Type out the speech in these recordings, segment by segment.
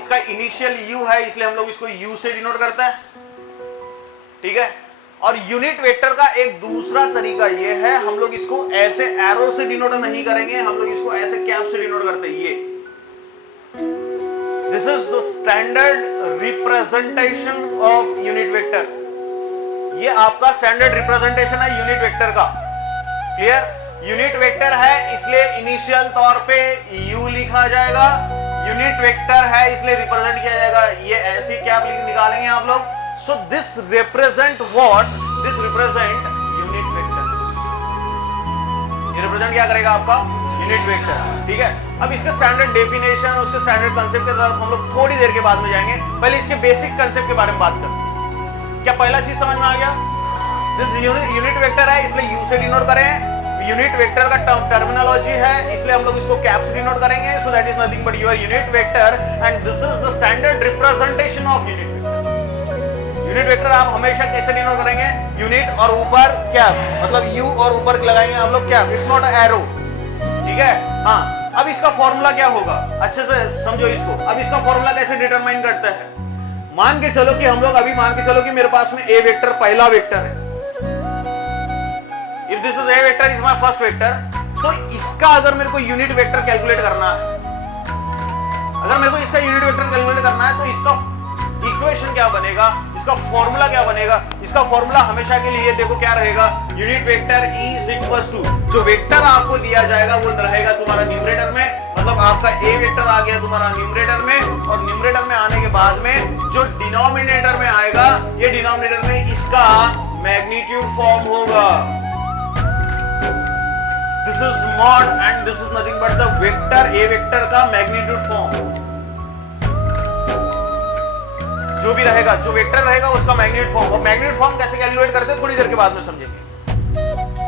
इसका initial u है इसलिए हम लोग इसको u से डिनोट करते हैं, ठीक है। और यूनिट वेक्टर का एक दूसरा तरीका ये है, हम लोग इसको ऐसे एरो से डिनोट नहीं करेंगे, हम लोग इसको ऐसे कैप से डिनोट करते हैं। ये this is the standard representation of unit vector. ये आपका स्टैंडर्ड रिप्रेजेंटेशन है यूनिट वेक्टर का। क्लियर? यूनिट वेक्टर है इसलिए इनिशियल तौर पे u लिखा जाएगा, यूनिट वेक्टर है इसलिए रिप्रेजेंट किया जाएगा, ये ऐसी कैप निकालेंगे आप लोग। So this represent what? This represent unit vector. ये रिप्रेजेंट क्या करेगा आपका? यूनिट वेक्टर, ठीक है। अब इसके स्टैंडर्ड डेफिनेशन, उसके स्टैंडर्ड कांसेप्ट के तरफ हम लोग थोड़ी देर के बाद में जाएंगे। पहले इसके बेसिक कांसेप्ट के बारे में बात करते हैं। क्या पहला चीज समझ में आ गया? दिस यूनिट वेक्टर है इसलिए u से डिनोट करें। यूनिट वेक्टर का टर्मिनोलॉजी है इसलिए हम लोग इसको कैप से डिनोट करेंगे। So that is nothing but your unit vector and this is the standard representation of unit vector. Unit vector आप हमेशा कैसे डिनोट करेंगे? यूनिट और ऊपर कैप, मतलब u और ऊपर लगाएंगे हम लोग कैप, इट्स नॉट एरो, ठीक है। हाँ, अब इसका फॉर्मूला क्या होगा? अच्छे से समझो इसको। अब इसका फॉर्मूला कैसे डिटरमाइन करते हैं? मान के चलो कि हम लोग अभी मान के चलो कि मेरे पास में a वेक्टर पहला वेक्टर है। If this is a vector is my first vector, तो इसका अगर मेरे को यूनिट वेक्टर कैलकुलेट करना है, अगर मेरे को इसका यूनिट वेक्टर कैलकुलेट करना है तो इसका इक्वेशन क्या बनेगा, इसका फॉर्मूला क्या बनेगा? इसका फॉर्मूला हमेशा के लिए देखो क्या रहेगा, unit vector E is equal to, जो वेक्टर आपको दिया जाएगा वो रहेगा तुम्हारा न्यूमरेटर में, मतलब आपका a वेक्टर आ गया तुम्हारा न्यूमरेटर में, और न्यूमरेटर में आने के बाद में जो डिनोमिनेटर में आएगा, ये डिनोमिनेटर में इसका मैग्नीट्यूड फॉर्म होगा। This is mod and this is nothing but the vector a vector का मैग्नीट्यूड फॉर्म। जो भी रहेगा, जो वेक्टर रहेगा उसका मैग्नीट्यूड फॉर्म। और मैग्नीट्यूड फॉर्म कैसे कैलकुलेट करते हैं थोड़ी देर के बाद में समझेंगे।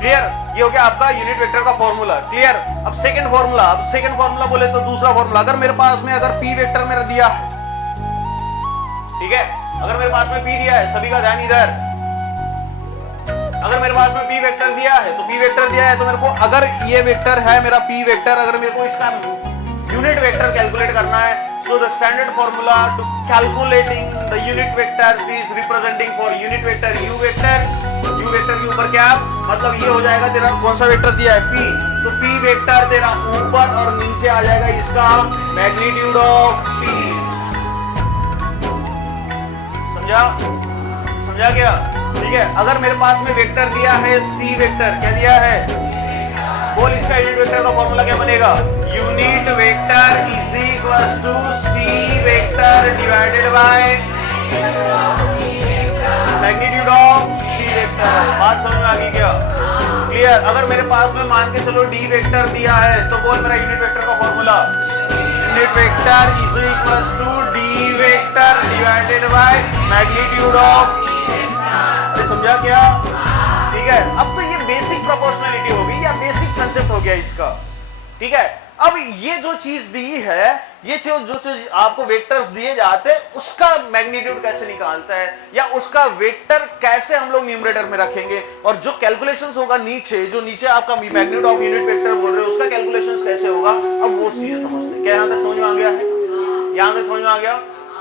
क्लियर? ये हो गया आपका यूनिट वेक्टर का फॉर्मूला। क्लियर? अब सेकंड फॉर्मूला, अब सेकंड फॉर्मूला बोले तो दूसरा फॉर्मूला, अगर मेरे पास में अगर p वेक्टर मेरा दिया है, ठीक है, अगर मेरे पास में p दिया है, सभी का ध्यान इधर, अगर मेरे पास में p वेक्टर दिया है तो p वेक्टर दिया है तो मेरे को, अगर ये वेक्टर है मेरा p वेक्टर, अगर मेरे को इसका यूनिट वेक्टर कैलकुलेट करना है, so the standard formula to calculating the unit vector is representing for unit vector u vector के ऊपर क्या, मतलब ये हो जाएगा तेरा कौन सा वेक्टर दिया है p, तो p वेक्टर तेरा ऊपर और नीचे आ जाएगा इसका मैग्नीट्यूड ऑफ p। समझा क्या? ठीक है। अगर मेरे पास में वेक्टर दिया है c वेक्टर, क्या दिया है? बोल, इसका यूनिट वेक्टर का फॉर्मूला क्या बनेगा? Unit vector is equal to c vector divided by magnitude of c vector. बात समझ में आ गई क्या? क्लियर? अगर मेरे पास में मान के चलो d वेक्टर दिया है तो बोल मेरा यूनिट वेक्टर का formula, unit vector is equal to d vector divided by magnitude of. समझा क्या? ठीक है। अब तो ये बेसिक प्रोपोर्शनलिटी हो गई या बेसिक कंसेप्ट हो गया इसका, ठीक है। अब ये जो चीज दी है, ये जो आपको वेक्टर्स दिए जाते हैं उसका मैग्नीट्यूड कैसे निकालता है, या उसका वेक्टर कैसे हम लोग न्यूमरेटर में रखेंगे, और जो कैलकुलेशंस होगा नीचे, जो नीचे आपका मैग्नीट्यूड ऑफ यूनिट वेक्टर बोल रहे हो उसका कैलकुलेशंस कैसे होगा, अब वो चीजें समझते हैं। क्या यहां तक समझ में आ गया है? यहां तक समझ में आ गया?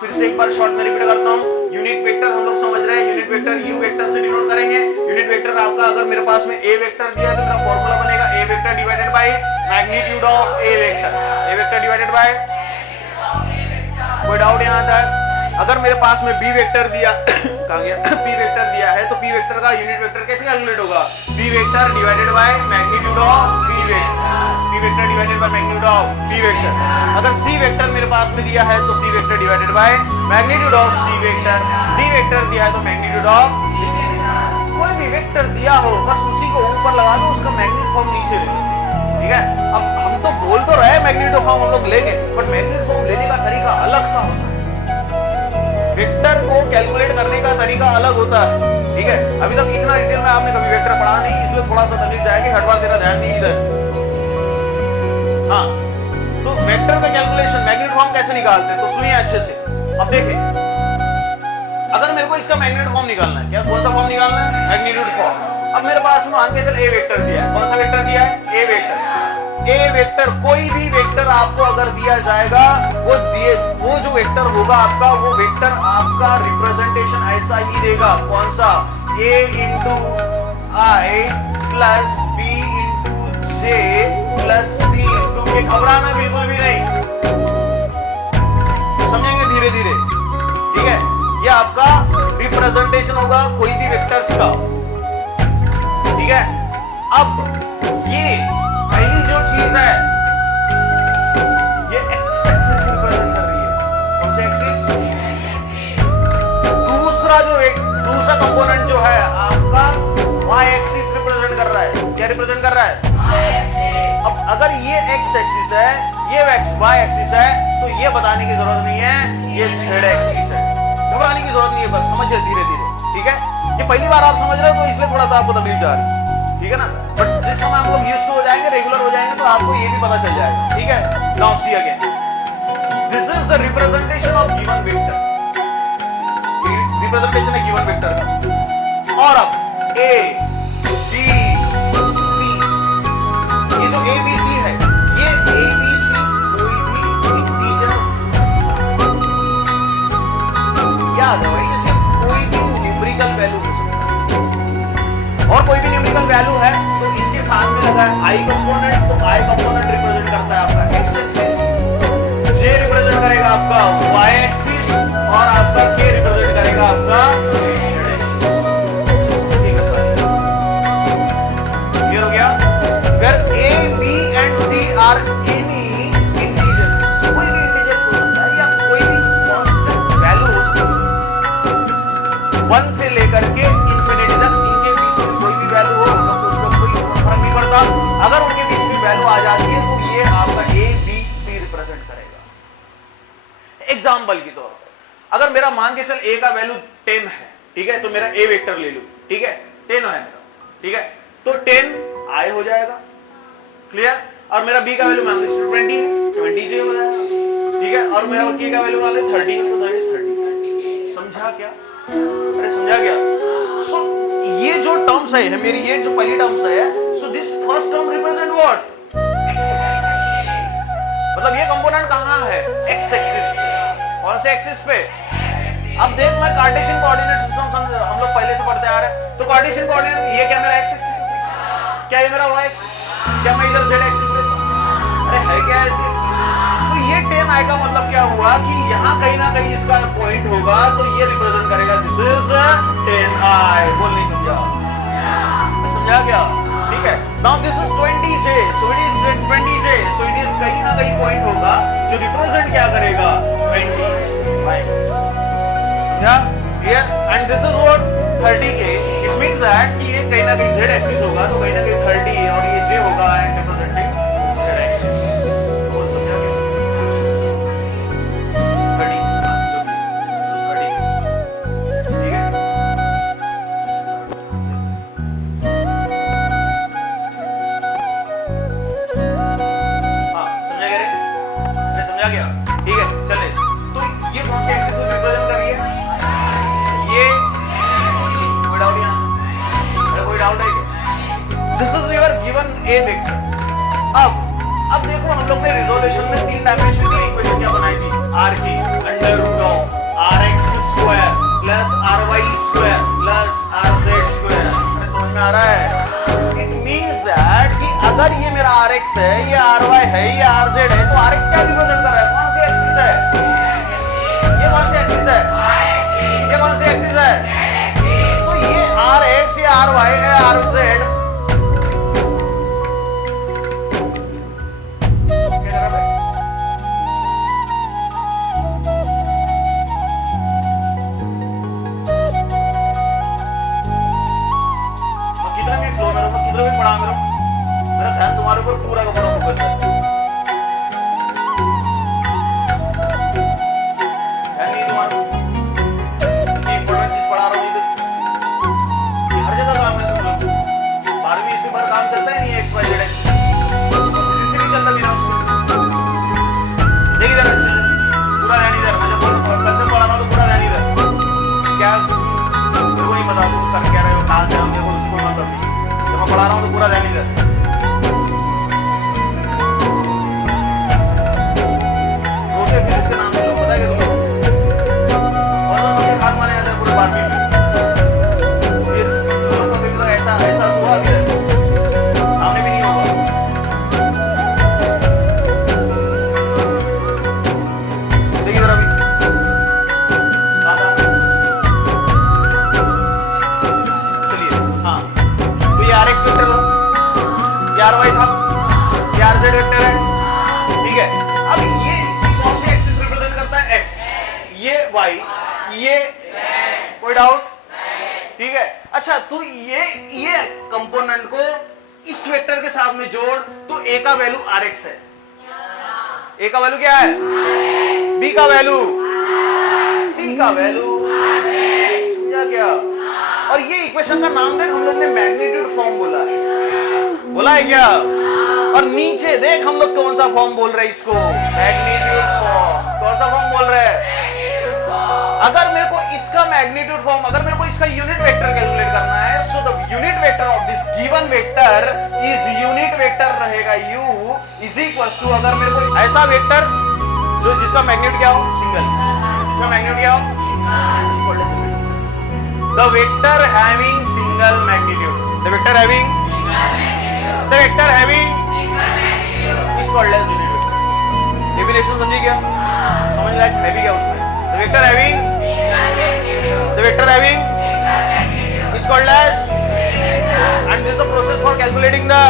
फिर से एक बार शॉर्ट में रिपीट करता हूं। यूनिट वेक्टर हम लोग समझ रहे हैं, यूनिट वेक्टर u वेक्टर से डिनोट करेंगे। यूनिट वेक्टर आपका अगर मेरे पास में a वेक्टर दिया है तो मेरा फॉर्मूला बनेगा a vector divided by magnitude of a vector, a vector divided bye, कोई डाउट यहां तक? अगर मेरे पास में b वेक्टर दिया कहां गया p वेक्टर दिया है तो p वेक्टर का यूनिट वेक्टर कैसे कैलकुलेट होगा? p vector divided by magnitude of p vector, p vector divided by magnitude of p vector. अगर c वेक्टर मेरे पास में दिया है तो c vector divided by magnitude of c vector, d vector दिया है तो मैग्नीट्यूड ऑफ, कोई भी वेक्टर दिया हो बस उसी को ऊपर लगा दो, उसका मैग्नीट्यूड फॉर्म नीचे ले लो, ठीक है। अब हम तो बोल तो रहे मैग्नीट्यूड फॉर्म हम लोग लेंगे, बट मैग्नीट्यूड फॉर्म लेने का तरीका अलग सा होता है, वेक्टर को कैलकुलेट करने का तरीका अलग होता है, ठीक है। अभी तक इतना डिटेल में आपने कभी वेक्टर पढ़ा नहीं, इसलिए थोड़ा सा तकलीफ जाएगी, हर बार तेरा ध्यान नहीं इधर। हाँ, तो वेक्टर का कैलकुलेशन मैग्नीट्यूड फॉर्म कैसे निकालते हैं तो सुनिए अच्छे से। अब देखिए, अगर मेरे को इसका मैग्नीट्यूड फॉर्म निकालना है, क्या कौन सा फॉर्म निकालना है? Magnitude form. अब मेरे पास में मान के चल a वेक्टर दिया है, कौन सा वेक्टर दिया है? a vector. a वेक्टर, कोई भी वेक्टर आपको अगर दिया जाएगा, वो जो वेक्टर होगा आपका, वो वेक्टर आपका रिप्रेजेंटेशन ऐसा ही देगा, कौन सा, a into i plus b into j plus c into k. घबराना बिल्कुल भी नहीं, समझेंगे धीरे धीरे, ठीक है। ये आपका रिप्रेजेंटेशन होगा कोई भी वेक्टर्स का, ठीक है। अब ये पहली जो चीज है, ये एक्स एक्सिस रिप्रेजेंट कर रही है, कौन सा एक्सिस, दूसरा कंपोनेंट जो है आपका वाई एक्सिस रिप्रेजेंट कर रहा है, क्या रिप्रेजेंट कर रहा है। अब अगर ये एक्स एक्सिस है, ये वाई एक्सिस है, तो ये बताने की जरूरत नहीं है ये जेड एक्सिस है, घबराने की जरूरत नहीं है, बस समझिए धीरे धीरे, ठीक है। ये पहली बार आप समझ रहे हो तो इसलिए थोड़ा सा आपको तकलीफ जा रही है, ठीक है ना। बट जिस समय हम लोग यूज्ड टू हो जाएंगे, रेगुलर हो जाएंगे, तो आपको ये भी पता चल जाएगा, ठीक है। Now see again, this is the representation of given vector, representation है गिवन वेक्टर का। और अब ए बी सी, ये जो ए बी सी है, ये ए बी सी कोई भी इंटीजर क्या आ जाए भाई, इसे कोई भी न्यूमेरिकल वैल्यू हो सकता है, और कोई भी न्यूमेरिकल वैल्यू है तो इसके साथ में लगा है आई कंपोनेंट, तो आई कंपोनेंट रिप्रेजेंट करता है आपका एक्स एक्सिस, जे रिप्रेजेंट करेगा आपका वाई एक्सिस, और आपका के रिप्रेजेंट करेगा आपका जेड एक्सिस, ठीक है सर, क्लियर हो गया। Where a b and c are any integer, कोई भी इंटीजर हो सकता है या कोई भी कांस्टेंट वैल्यू हो सकता है, 1 से लेकर के इंफिनिटी तक, इनके बीच में कोई भी वैल्यू हो तो उसको कोई फर्क नहीं पड़ता। अगर उनके बीच में वैल्यू आ जाती है तो ये आपका ए बी सी रिप्रेजेंट करेगा। एग्जांपल के तौर पर अगर मेरा मान के चल a का वैल्यू 10 है, ठीक है, तो मेरा a वेक्टर ले लूं, ठीक है, 10 है मेरा, ठीक है, तो 10 i हो जाएगा, क्लियर। और मेरा b का वैल्यू मान लीजिए 20 है, 20 j हो जाएगा, ठीक है। और मेरा k का वैल्यू मान लीजिए 30 है, तो दैट इज 30। समझा क्या, अरे समझा क्या। सो ये जो टर्म्स है मेरी, ये जो पहली टर्म्स है, so this first term represent what, x axis, मतलब ये कंपोनेंट कहां है, x एक्सिस पे, कौन से एक्सिस पे। अब देख, मैं कार्टेशियन कोऑर्डिनेट सिस्टम हम लोग पहले से पढ़ते आ रहे हैं, तो कार्टेशियन कोऑर्डिनेट ये क्या मेरा एक्स एक्सिस, क्या ये मेरा वाई एक्सिस, क्या मैं इधर जेड एक्सिस पे, अरे है क्या ऐसे। तो ये 10 i का मतलब क्या हुआ कि यहाँ कहीं ना कहीं इसका पॉइंट होगा, तो ये रिप्रेजेंट करेगा दिस इज 10i। बोल नहीं समझा, समझा क्या, ठीक है। Now this is 20j, so it is 20j, so it is कहीं ना कहीं पॉइंट होगा जो रिप्रेजेंट क्या करेगा 20 वाई एक्सिस, समझा, clear. And this is what 30k, it means that कि ये कहीं ना कहीं z एक्सिस होगा, तो कहीं ना कहीं 30 और ये j होगा एंड रिप्रेजेंटिंग z एक्सिस। बोल समझा क्या, 30, ठीक है। समझा गया, ठीक है। चले, तो ये कौन से एक्सिस को रिप्रेजेंट कर रही है, ये कोई डाउट यहाँ, कोई डाउट है क्या। This is your given A vector. अब देखो, हम लोग ने रिजोल्यूशन में 3 डायमेंशन की इक्वेशन क्या बनाई थी, r की under root of rx square plus ry square plus rz square. समझ में आ रहा है, इट मींस दैट कि अगर ये मेरा rx है, ये ry है, ये rz है, तो rx क्या रिप्रेजेंट कर रहा है, कौन सी एक्सिस है, ये कौन सी एक्सिस है, ये कौन सी एक्सिस है, तो ये rx, ये ry है, rz मेरा ध्यान तुम्हारे ऊपर पूरा का पूरा फोकस है, नहीं तुम्हारा इंपॉर्टेंट चीज पढ़ा रहा हूँ, हर जगह काम है तुम लोग। भाई, ये कोई डाउट? ठीक है। अच्छा, तू ये कंपोनेंट को इस वेक्टर के साथ में जोड़, तो ए का वैल्यू rx है। ए का वैल्यू क्या है? बी का वैल्यू, सी का वैल्यू, समझा क्या? और ये इक्वेशन का नाम देख, हम लोग ने मैग्नीट्यूड फॉर्म बोला है क्या? और नीचे देख हम लोग कौन सा फॉर्म बोल रहे हैं इसको? Magnitude form. कौन सा फॉर्म बोल रहे हैं? अगर मेरे को इसका मैग्नीट्यूड फॉर्म, अगर मेरे को इसका यूनिट वेक्टर कैलकुलेट करना है, so the unit vector of this given vector is unit vector रहेगा u इज इक्वल टू, अगर मेरे को ऐसा वेक्टर जो जिसका मैग्नीट्यूड क्या हो? सिंगल। इसका मैग्नीट्यूड क्या हो? The vector having single magnitude, the vector having is called as unit vector. Definition समझिए क्या? समझ लायक है भी क्या उसमें? The vector having is called as, and this is the process for calculating the